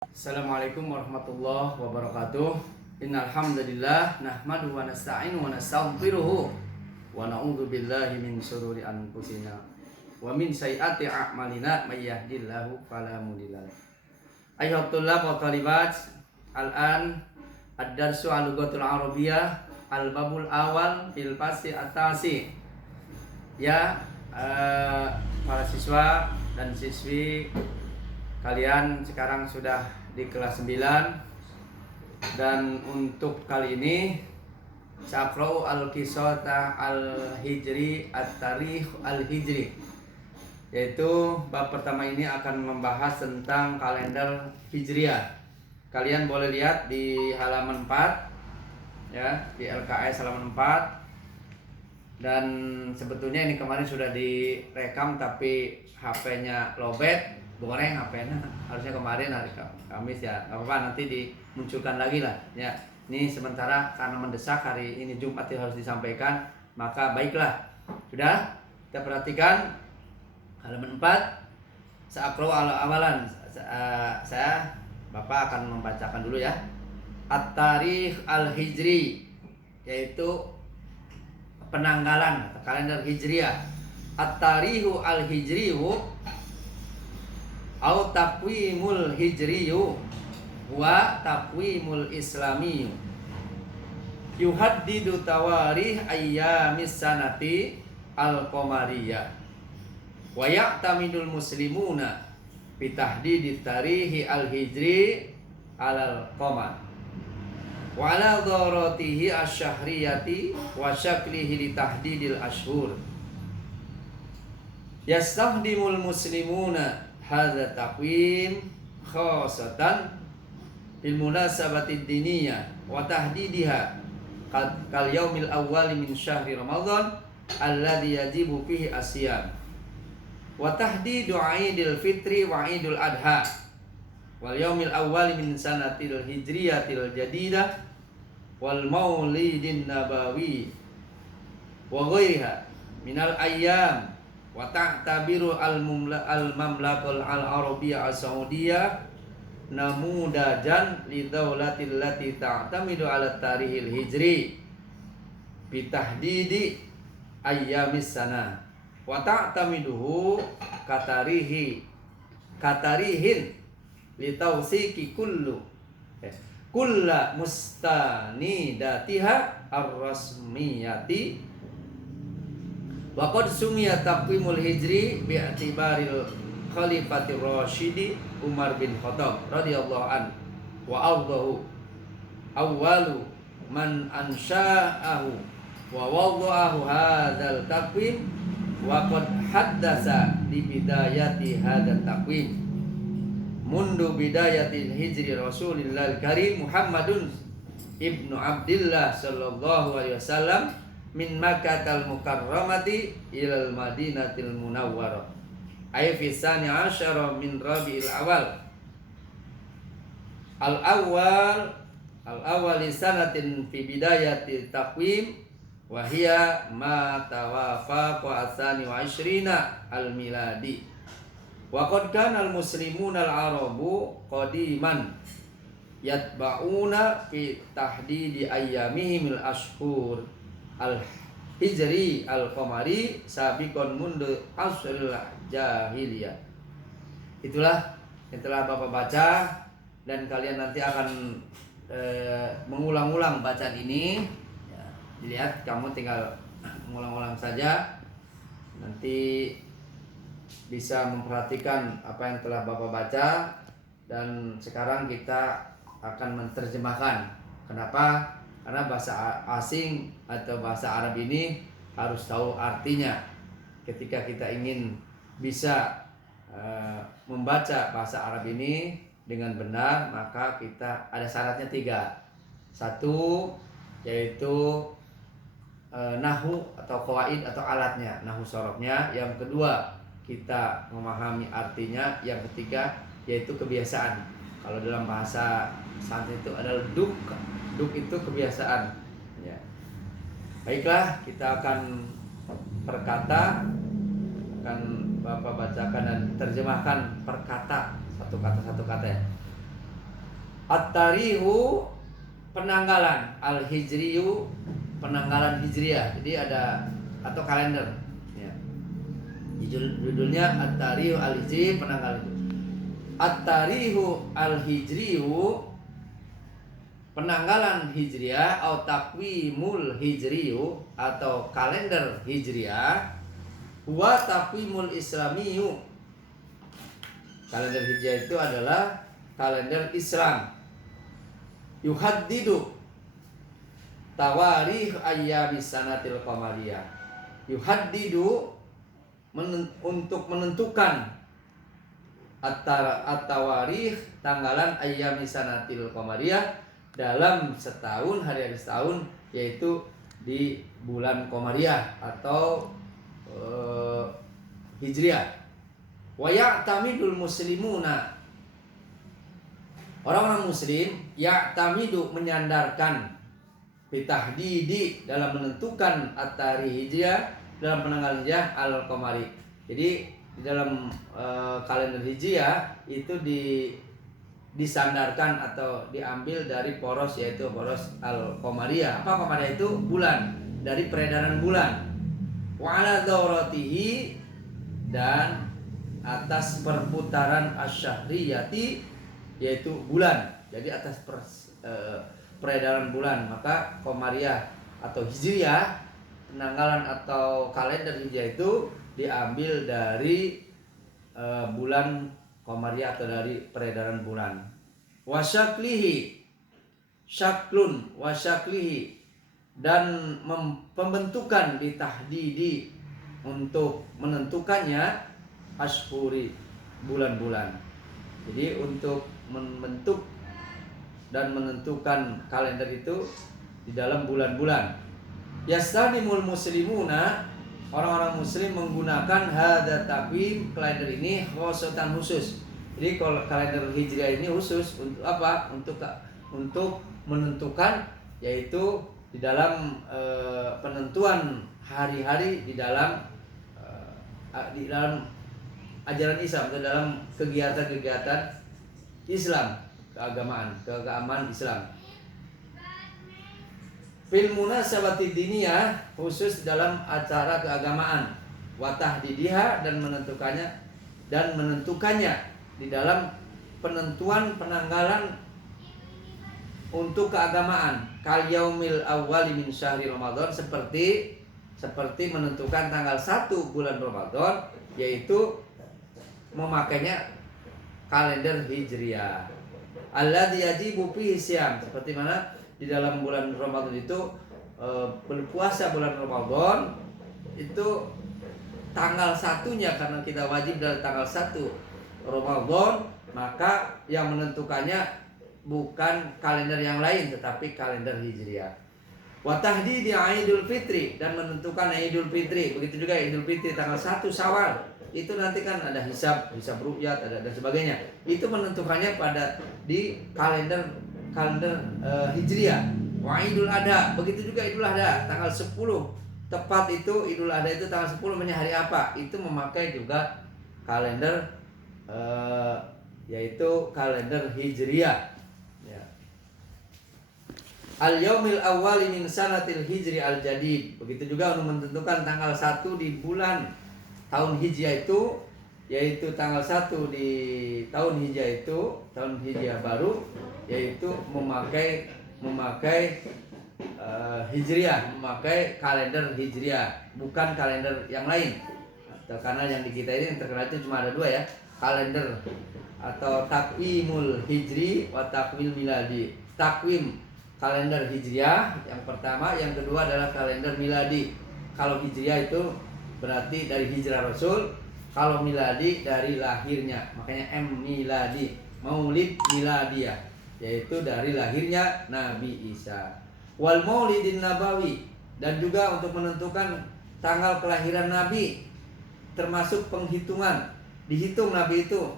Assalamualaikum warahmatullahi wabarakatuh. Innal hamdalillah nahmaduhu wa nasta'inuhu wa nastaghfiruh wa na'udzu billahi min syururi anfusina wa min sayyiati a'malina may yahdihillahu fala mudhillalah. Ayyuhat thullab wa thalibat, al-an ad-darsu al-lughatul arabiyyah al-babul awal fil fasli at-tasi. Ya, para siswa dan siswi, kalian sekarang sudah di kelas 9, dan untuk kali ini Saqra'u al-Qisata al-Hijri at-Tarikh al-Hijri, yaitu bab pertama ini akan membahas tentang kalender Hijriah. Kalian boleh lihat di halaman 4 ya, di LKS halaman 4. Dan sebetulnya ini kemarin sudah direkam tapi HP-nya lowbat. Goreng HP-nya harusnya kemarin hari Kamis ya, nggak apa-apa, nanti dimunculkan lagi lah ya. Ini sementara karena mendesak, hari ini Jumat harus disampaikan, maka baiklah. Sudah, kita perhatikan halaman 4. Sa'aqra'u awalan, saya Bapak akan membacakan dulu ya. At-Tarikh al-Hijri, yaitu penanggalan kalender Hijriah. At-Tarikhu al-Hijriyu au taqwimul hijriyu wa taqwimul islamiyu yuhaddidu tawarikh ayyamis sanati al-qamariyah wa ya'tamidul muslimuna bi tahdidit tarihi al-hijri alal qamar wa ala dharatihi asy-syahriyati wa syaklihi li tahdidil ashhur. Yastahdimul muslimuna hadza taqwim khasatan bil munasabati diniyah wa tahdidiha kal yaumil awwal min syahri ramadhan alladhi yajibu fihi asyam wa tahdidu aidil fitri wa idul adha wal yaumil awwal min sanatil hijriyatil jadidah wal maulidin nabawi wa ghairiha minal ayyam wa ta'tabiru al-mamlakal al-arabiyyah as-saudiyah namudajan li daulatil lati ta'tamidu ala tarihil hijri bi tahdidi ayyamis sana wa ta'tamiduhu katarihin li tawsiki kulla mustanidatiha ar-rasmiyati. Wa qad sumiya taqwimul hijri bi'tibaril khalifatir rasyidi Umar bin Khattab radhiyallahu an wa ardahu awwalu man ansha'ahu wa wada'ahu hadzal taqwim wa qad haddasa di bidayati hadzal taqwim mundu bidayatil hijri Rasulillahil karim Muhammadun ibnu Abdillah sallallahu alaihi wasallam min Makkatal Mukarramati ilal Madinatil Munawwarah ay fi sani asyara min Rabiul Awal al-awwal sanatin fi bidayati taqwim wa hiya ma tawafaqa asani wa ishrina al-miladi wa qad kana al-muslimuna al-arabu qadiman yatba'una fi tahdidi ayyamihim al-ashhur al-hijri al-qamari sabiqon mundu asril jahiliyah. Itulah yang telah Bapak baca, dan kalian nanti akan mengulang-ulang bacaan ini ya, dilihat, kamu tinggal mengulang-ulang saja, nanti bisa memperhatikan apa yang telah Bapak baca. Dan sekarang kita akan menerjemahkan. Kenapa? Karena bahasa asing atau bahasa Arab ini harus tahu artinya. Ketika kita ingin bisa membaca bahasa Arab ini dengan benar, maka kita ada syaratnya 3. 1, yaitu nahwu atau qawaid atau alatnya, nahwu sorofnya. Yang kedua, kita memahami artinya. Yang ketiga, yaitu kebiasaan. Kalau dalam bahasa santri itu adalah duk itu kebiasaan ya. Baiklah, kita akan perkata, akan Bapak bacakan dan terjemahkan per kata, satu kata ya. At-tarihu penanggalan, al-hijriyu penanggalan hijriah. Jadi ada atau kalender. Ya. Judulnya At-tarihu al-hijri penanggalan. At-tarihu al-hijriyu penanggalan hijriah atau takwimul hijriyu atau kalender hijriah huwa takwimul islamiyu. Kalender hijriah itu adalah kalender Islam. Yuhaddidu tawarikh ayyamis sanatil qamariyah. Yuhaddidu untuk menentukan at-tawarikh tanggalan ayyamis sanatil qamariyah dalam setahun, hari-hari setahun, yaitu di bulan Qamariyah atau Hijriah. Wa ya'tamidul muslimuna, orang-orang muslim ya'tamidu menyandarkan bitahdidi dalam menentukan at-tarikh hijriah dalam penanggalan hijriah al-qamari. Jadi di dalam kalender hijriah itu disandarkan atau diambil dari poros, yaitu poros al-qamariyah. Apa qamariyah itu? Bulan, dari peredaran bulan. Wa ala dauratihi, dan atas perputaran asy-syahriyati, yaitu bulan. Jadi atas peredaran bulan, maka qamariyah atau hijriyah, penanggalan atau kalender hijriah itu diambil dari bulan Qamariyah atau dari peredaran bulan. Wasyaklihi, syaklun wasyaklihi, dan pembentukan ditahdidi untuk menentukannya ashhuri, bulan-bulan. Jadi untuk membentuk dan menentukan kalender itu di dalam bulan-bulan. Yastanimul muslimuna, orang-orang muslim menggunakan hadza takwim, kalender ini khosotan khusus. Jadi kalau kalender hijriah ini khusus untuk apa? Untuk menentukan, yaitu di dalam penentuan hari-hari di dalam ajaran Islam atau dalam kegiatan-kegiatan Islam, keagamaan Islam. Fil munasabati diniyah, khusus dalam acara keagamaan, wa tahdidiha, dan menentukannya di dalam penentuan penanggalan untuk keagamaan. Kal yaumil awwali min syahri Ramadan, seperti menentukan tanggal 1 bulan Ramadan, yaitu memakainya kalender hijriah. Alladzi yajibu fihi syam, seperti mana di dalam bulan Ramadan itu berpuasa bulan Ramadan itu tanggal 1-nya, karena kita wajib dari tanggal 1 Ramadan, maka yang menentukannya bukan kalender yang lain tetapi kalender hijriah. Wa tahdidi Idul Fitri, dan menentukan Idul Fitri. Begitu juga Idul Fitri tanggal 1 Syawal. Itu nanti kan ada hisab ru'yat, ada dan sebagainya. Itu menentukannya di kalender hijriah. Wa Idul Adha, begitu juga Idul Adha tanggal 10. Tepat itu Idul Adha itu tanggal 10 hari apa? Itu memakai juga kalender yaitu kalender hijriah. Ya. Al-yaumil awwali min sanatil hijri al-jadid. Begitu juga untuk menentukan tanggal 1 di bulan tahun hijriah itu, yaitu tanggal 1 di tahun hijriah itu, tahun hijriah baru, yaitu memakai hijriah, memakai kalender hijriah, bukan kalender yang lain. Karena yang di kita ini yang terkenal itu cuma ada 2 ya, kalender atau takwimul hijri wa takwil miladi. Takwim kalender hijriah yang pertama, yang kedua adalah kalender miladi. Kalau hijriah itu berarti dari hijrah Rasul, kalau miladi dari lahirnya, makanya miladi, maulid miladiyah, yaitu dari lahirnya Nabi Isa. Wal maulidin nabawi, dan juga untuk menentukan tanggal kelahiran Nabi, termasuk penghitungan, dihitung Nabi itu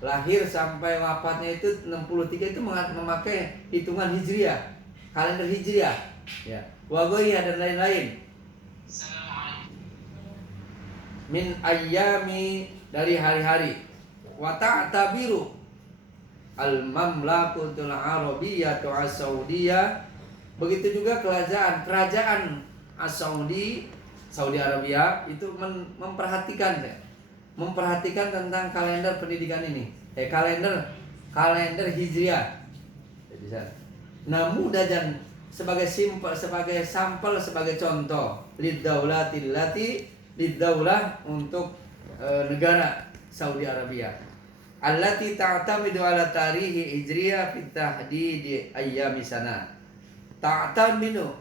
lahir sampai wafatnya itu 63, itu memakai hitungan hijriah, kalender hijriah, ya. Wa ghayriha, dan lain-lain. Min ayyami, dari hari-hari. Wa ta'tabiru, al-Mamlakatul Arabiyyah As-Saudiyah. Begitu juga kerajaan As-Saudi, Saudi Arabia itu memperhatikan tentang kalender pendidikan ini. Kalender Hijriah. Nah, mudah dan sebagai sampel, sebagai contoh lidaulah untuk negara Saudi Arabia. Allati ta'tamidu ala tarihi hijriyah fi tahdidi ayyami sana. Ta'tamidu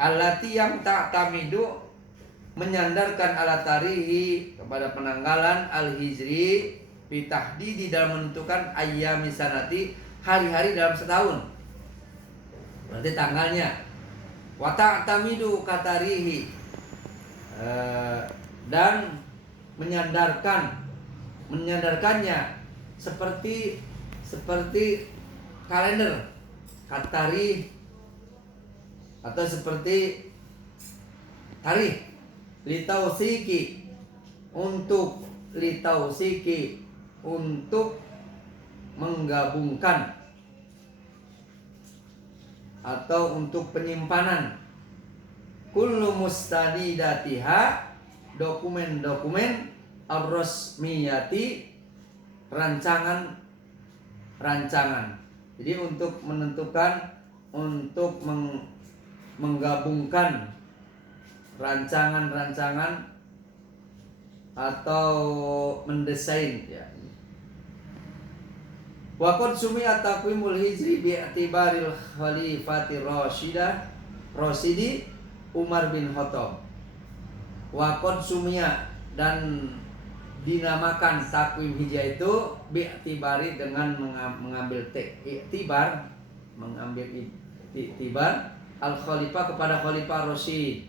allati yang ta'tamidu menyandarkan ala tarihi kepada penanggalan al-hijri fi tahdidi dalam menentukan ayyami sanati hari-hari dalam setahun. Berarti tanggalnya. Wa ta'tamidu katarihi dan menyandarkannya seperti kalender katari atau seperti tarikh litausiki untuk menggabungkan atau untuk penyimpanan kullu mustanidatiha dokumen-dokumen ar-rasmiyati rancangan. Jadi untuk menentukan, untuk menggabungkan rancangan atau mendesain ya. Wa qad sumi'a taqwimul hijri bi'tibaril khalifati Rasidi Umar bin Khattab. Wa qad sumi'a dan dinamakan takwim hijrah itu bi'tibari dengan mengambil iktibar al khalifah kepada khalifah Rasyid,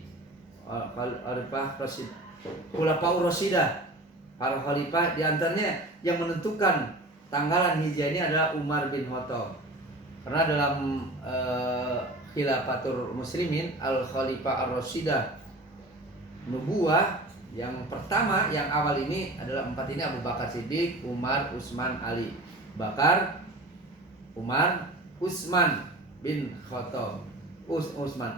Khulafaur Rasyidah, para khalifah. Di antaranya yang menentukan tanggalan hijrah ini adalah Umar bin Khattab. Karena dalam Khilafatul Muslimin al Khalifah ar-Rasyidah nubuwah yang pertama, yang awal ini adalah 4 ini: Abu Bakar Siddiq, Umar, Utsman, Ali. Bakar, Umar, Utsman bin Khattab,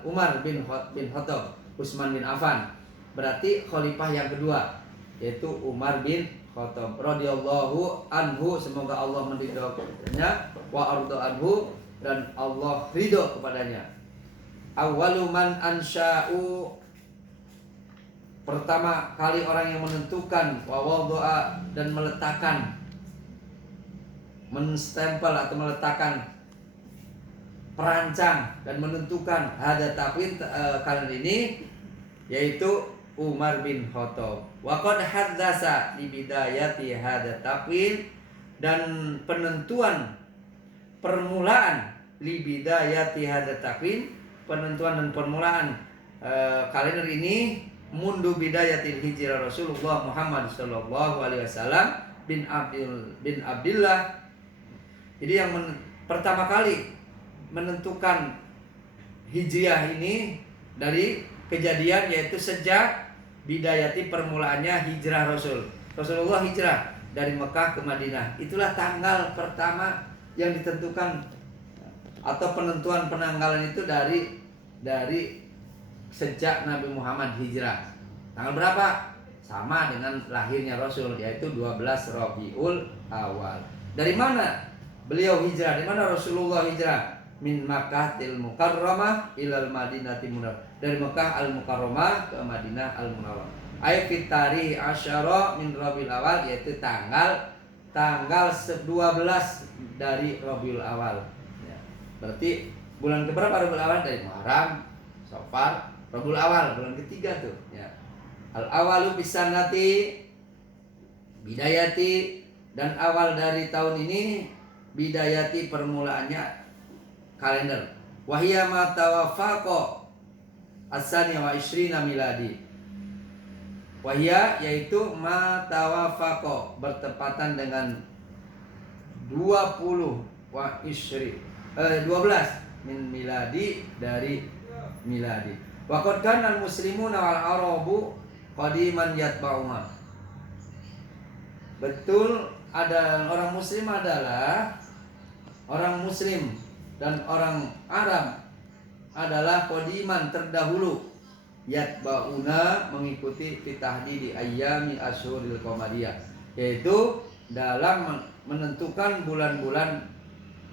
Umar bin Khattab, Utsman bin Affan. Berarti khalifah yang kedua yaitu Umar bin Khattab radhiyallahu anhu, semoga Allah meridhoinya, wa arda anhu, dan Allah ridho kepadanya. Awwalu man ansha'u, pertama kali orang yang menentukan, wa wada'a, dan meletakkan, menstempel atau meletakkan, perancang dan menentukan hada takwin kalender ini yaitu Umar bin Khattab. Wa qad haddasa li bidayati hada takwin, dan penentuan permulaan li bidayati hada takwin, penentuan dan permulaan kalender ini mundu bidayatil hijrah Rasulullah Muhammad sallallahu alaihi wasallam bin Abdullah. Jadi yang pertama kali menentukan hijriah ini dari kejadian, yaitu sejak bidayati permulaannya hijrah Rasulullah hijrah dari Mekah ke Madinah. Itulah tanggal pertama yang ditentukan, atau penentuan penanggalan itu dari sejak Nabi Muhammad hijrah. Tanggal berapa? Sama dengan lahirnya Rasul, yaitu 12 Rabiul Awal. Dari mana beliau hijrah? Dari mana Rasulullah hijrah? Min Makkahil Mukarramah ilal Madinati Munawwarah. Dari Mekah al-Mukarramah ke Madinah al-Munawwarah. Ay fi tarikh asyara min Rabiul Awal, yaitu tanggal 12 dari Rabiul Awal. Ya. Berarti bulan keberapa Rabiul Awal? Dari Muharram, Safar, Rabiul Awal, bulan ketiga tuh. Ya. Al-awalu bisanati bidayati, dan awal dari tahun ini bidayati permulaannya kalender. Wahiyya ma tawaffaqa as-saniyah wa ishrina miladi. Wahiyya yaitu ma tawaffaqa, bertepatan dengan 20 wa ishri 12 min miladi, dari miladi. Wa qad kana al-muslimuna wal arabu qadiman yatba'uha. Betul, ada orang muslim adalah orang muslim dan orang Arab adalah qadiman terdahulu, yatba'una mengikuti fitahdidi ayyami asyhuril qamariyah, yaitu dalam menentukan bulan-bulan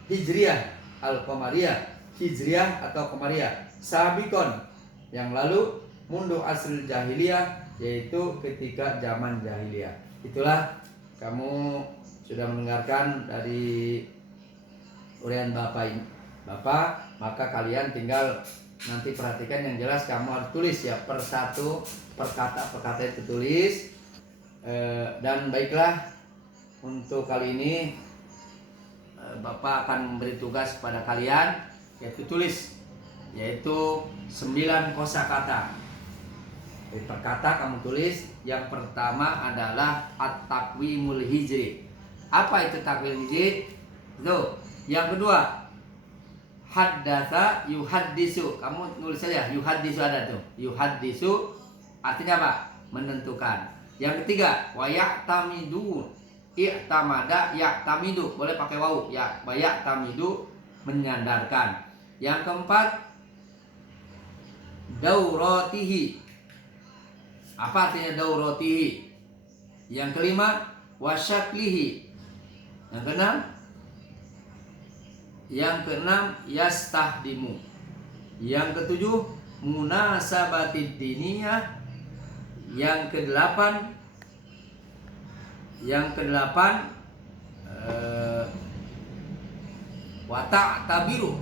hijriyah al-qamariyah, hijriyah atau qamariyah, sabikon yang lalu, mundu asril jahiliyah, yaitu ketika zaman jahiliyah. Itulah kamu sudah mendengarkan dari uraian Bapak, maka kalian tinggal nanti perhatikan yang jelas, kamu harus tulis ya, per satu, per kata itu tulis. Dan baiklah, untuk kali ini Bapak akan memberi tugas kepada kalian, yaitu tulis, yaitu 9 kosakata. Dari per kata kamu tulis. Yang pertama adalah at-taqwimul hijri. Apa itu takwim hijri? Tuh. Yang kedua, haddatsa yuhaddisu. Kamu nulis saja yuhaddisu, ada tuh. Yuhaddisu artinya apa? Menentukan. Yang ketiga, wa ya'tamidu. I'tamada ya'tamidu. Boleh pakai wawu ya. Wa ya'tamidu, menyandarkan. Yang keempat, dauratihi. Apa artinya dauratihi? Yang kelima, wasyaklihi. Yang keenam, yastahdimu. Yang ketujuh, munasabatid diniyah. Yang kedelapan, watak tabiru.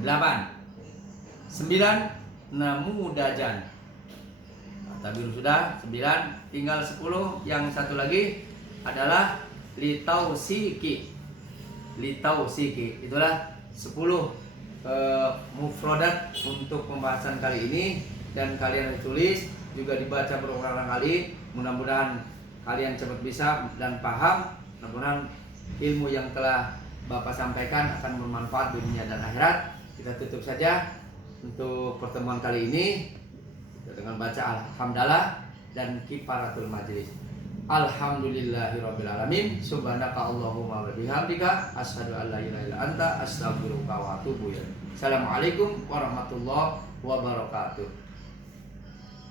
8. 9, namudajan. Tabiru sudah 9, tinggal 10. Yang satu lagi adalah litausiki. Itulah 10 mufradat untuk pembahasan kali ini, dan kalian tulis juga dibaca berulang-ulang kali. Mudah-mudahan kalian cepat bisa dan paham. Mudah-mudahan ilmu yang telah Bapak sampaikan akan bermanfaat dunia dan akhirat. Kita tutup saja untuk pertemuan kali ini dengan baca alhamdulillah dan kifaratul majlis. Alhamdulillahirabbil alamin. Subhanaka Allahumma wa bihamdika asyhadu an la ilaha illa anta astaghfiruka wa atubu ilaik. Assalamualaikum warahmatullahi wabarakatuh.